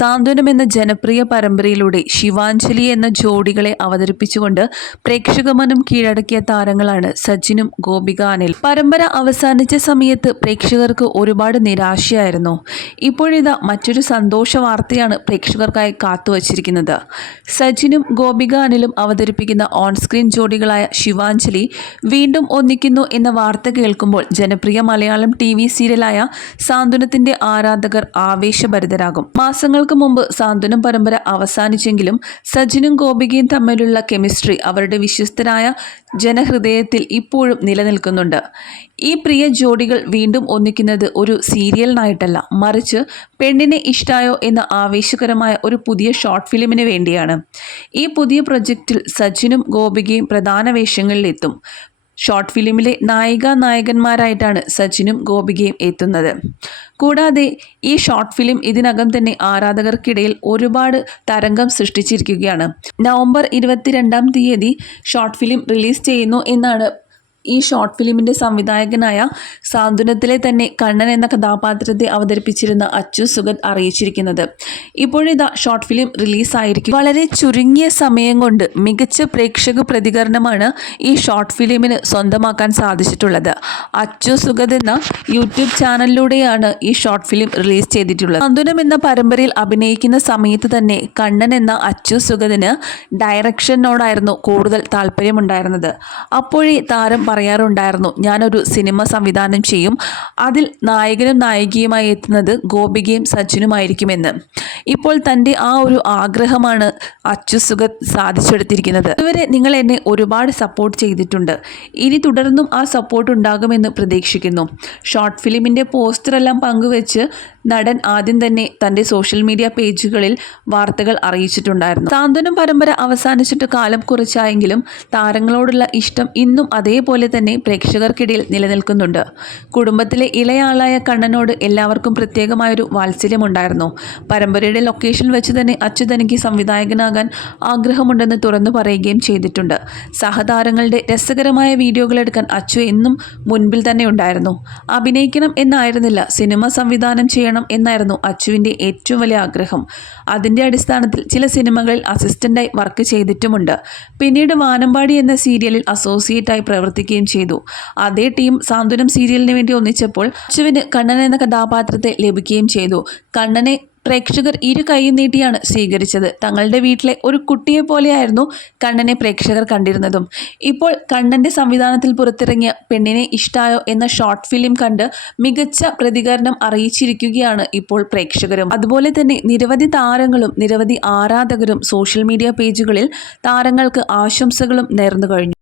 സാന്ത്വനം എന്ന ജനപ്രിയ പരമ്പരയിലൂടെ ശിവാഞ്ജലി എന്ന ജോഡികളെ അവതരിപ്പിച്ചുകൊണ്ട് പ്രേക്ഷക മനം കീഴടക്കിയ താരങ്ങളാണ് സച്ചിനും ഗോപിക അനിൽ. പരമ്പര അവസാനിച്ച സമയത്ത് പ്രേക്ഷകർക്ക് ഒരുപാട് നിരാശയായിരുന്നു. ഇപ്പോഴിതാ മറ്റൊരു സന്തോഷ വാർത്തയാണ് പ്രേക്ഷകർക്കായി കാത്തുവച്ചിരിക്കുന്നത്. സച്ചിനും ഗോപിക അനിലും അവതരിപ്പിക്കുന്ന ഓൺ സ്ക്രീൻ ജോഡികളായ ശിവാഞ്ജലി വീണ്ടും ഒന്നിക്കുന്നു എന്ന വാർത്ത കേൾക്കുമ്പോൾ ജനപ്രിയ മലയാളം ടി സീരിയലായ സാന്ത്വനത്തിന്റെ ആരാധകർ ആവേശഭരിതരാകും. മാസങ്ങൾക്ക് മുമ്പ് സാന്ത്വനം പരമ്പര അവസാനിച്ചെങ്കിലും സജിനും ഗോപികയും തമ്മിലുള്ള കെമിസ്ട്രി അവരുടെ വിശ്വസ്തരായ ജനഹൃദയത്തിൽ ഇപ്പോഴും നിലനിൽക്കുന്നുണ്ട്. ഈ പ്രിയ ജോഡികൾ വീണ്ടും ഒന്നിക്കുന്നത് ഒരു സീരിയലിനായിട്ടല്ല മറിച്ച് പെണ്ണിനെ ഇഷ്ടായോ എന്ന ആവേശകരമായ ഒരു പുതിയ ഷോർട്ട് ഫിലിമിന് വേണ്ടിയാണ്. ഈ പുതിയ പ്രൊജക്റ്റിൽ സജിനും ഗോപികയും പ്രധാന വേഷങ്ങളിലെത്തും. ഷോർട്ട് ഫിലിമിലെ നായിക നായകന്മാരായിട്ടാണ് സച്ചിനും ഗോപികയും എത്തുന്നത്. കൂടാതെ ഈ ഷോർട്ട് ഫിലിം ഇതിനകം തന്നെ ആരാധകർക്കിടയിൽ ഒരുപാട് തരംഗം സൃഷ്ടിച്ചിരിക്കുകയാണ്. നവംബർ ഇരുപത്തിരണ്ടാം തീയതി ഷോർട്ട് ഫിലിം റിലീസ് ചെയ്യുന്നു എന്നാണ് ഈ ഷോർട്ട് ഫിലിമിന്റെ സംവിധായകനായ സാന്ത്വനത്തിലെ തന്നെ കണ്ണൻ എന്ന കഥാപാത്രത്തെ അവതരിപ്പിച്ചിരുന്ന അച്ചു സുഗത് അറിയിച്ചിരിക്കുന്നത്. ഇപ്പോഴിതാ ഷോർട്ട് ഫിലിം റിലീസായിരിക്കും വളരെ ചുരുങ്ങിയ സമയം കൊണ്ട് മികച്ച പ്രേക്ഷക പ്രതികരണമാണ് ഈ ഷോർട്ട് ഫിലിമിന് സ്വന്തമാക്കാൻ സാധിച്ചിട്ടുള്ളത്. അച്ചു സുഗത് എന്ന യൂട്യൂബ് ചാനലിലൂടെയാണ് ഈ ഷോർട്ട് ഫിലിം റിലീസ് ചെയ്തിട്ടുള്ളത്. സാന്ത്വനം എന്ന പരമ്പരയിൽ അഭിനയിക്കുന്ന സമയത്ത് തന്നെ കണ്ണൻ എന്ന അച്ചു സുഗതിന് ഡയറക്ഷനോടായിരുന്നു കൂടുതൽ താല്പര്യമുണ്ടായിരുന്നത്. അപ്പോഴേ താരം പറയാറുണ്ടായിരുന്നു. ഞാനൊരു സിനിമ സംവിധാനം ചെയ്യും. അതിൽ നായകനും നായികയുമായി എത്തുന്നത് ഗോപികയും സച്ചിനുമായിരിക്കുമെന്ന്. ഇപ്പോൾ തന്റെ ആ ഒരു ആഗ്രഹമാണ് അച്ചു സുഗത് സാധിച്ചെടുത്തിരിക്കുന്നത്. ഇതുവരെ നിങ്ങൾ എന്നെ ഒരുപാട് സപ്പോർട്ട് ചെയ്തിട്ടുണ്ട്. ഇനി തുടർന്നും ആ സപ്പോർട്ട് ഉണ്ടാകുമെന്ന് പ്രതീക്ഷിക്കുന്നു. ഷോർട്ട് ഫിലിമിന്റെ പോസ്റ്ററെല്ലാം പങ്കുവെച്ച് നടൻ ആദ്യം തന്നെ തന്റെ സോഷ്യൽ മീഡിയ പേജുകളിൽ വാർത്തകൾ അറിയിച്ചിട്ടുണ്ടായിരുന്നു. സാന്ത്വനം പരമ്പര അവസാനിച്ചിട്ട് കാലം കുറച്ചായെങ്കിലും താരങ്ങളോടുള്ള ഇഷ്ടം ഇന്നും അതേപോലെ തന്നെ പ്രേക്ഷകർക്കിടയിൽ നിലനിൽക്കുന്നുണ്ട്. കുടുംബത്തിലെ ഇളയാളായ കണ്ണനോട് എല്ലാവർക്കും പ്രത്യേകമായൊരു വാത്സല്യമുണ്ടായിരുന്നു. പരമ്പരയുടെ ലൊക്കേഷൻ വെച്ച് തന്നെ അച്യുതനിക്ക് സംവിധായകനാകാൻ ആഗ്രഹമുണ്ടെന്ന് തുറന്നു പറയുകയും ചെയ്തിട്ടുണ്ട്. സഹതാരങ്ങളുടെ രസകരമായ വീഡിയോകൾ എടുക്കാൻ അച്ചു എന്നും മുൻപിൽ തന്നെ ഉണ്ടായിരുന്നു. അഭിനയിക്കണം എന്നായിരുന്നില്ല സിനിമ സംവിധാനം ചെയ്യണം എന്നായിരുന്നു അച്ചുവിന്റെ ഏറ്റവും വലിയ ആഗ്രഹം. അതിന്റെ അടിസ്ഥാനത്തിൽ ചില സിനിമകളിൽ അസിസ്റ്റന്റായി വർക്ക് ചെയ്തിട്ടുമുണ്ട്. പിന്നീട് വാനമ്പാടി എന്ന സീരിയലിൽ അസോസിയേറ്റായി പ്രവർത്തിക്കുകയും ചെയ്തു. അതേ ടീം സാന്ത്വനം സീരിയലിന് വേണ്ടി ഒന്നിച്ചപ്പോൾ അച്ചുവിന് കണ്ണൻ എന്ന കഥാപാത്രത്തെ ലഭിക്കുകയും ചെയ്തു. കണ്ണനെ പ്രേക്ഷകർ ഇരു കൈയും നീട്ടിയാണ് സ്വീകരിച്ചത്. തങ്ങളുടെ വീട്ടിലെ ഒരു കുട്ടിയെ പോലെയായിരുന്നു കണ്ണനെ പ്രേക്ഷകർ കണ്ടിരുന്നതും. ഇപ്പോൾ കണ്ണന്റെ സംവിധാനത്തിൽ പുറത്തിറങ്ങിയ പെണ്ണിനെ ഇഷ്ടായോ എന്ന ഷോർട്ട് ഫിലിം കണ്ട് മികച്ച പ്രതികരണം അറിയിച്ചിരിക്കുകയാണ് ഇപ്പോൾ പ്രേക്ഷകരും. അതുപോലെ തന്നെ നിരവധി താരങ്ങളും നിരവധി ആരാധകരും സോഷ്യൽ മീഡിയ പേജുകളിൽ താരങ്ങൾക്ക് ആശംസകളും നേർന്നു കഴിഞ്ഞു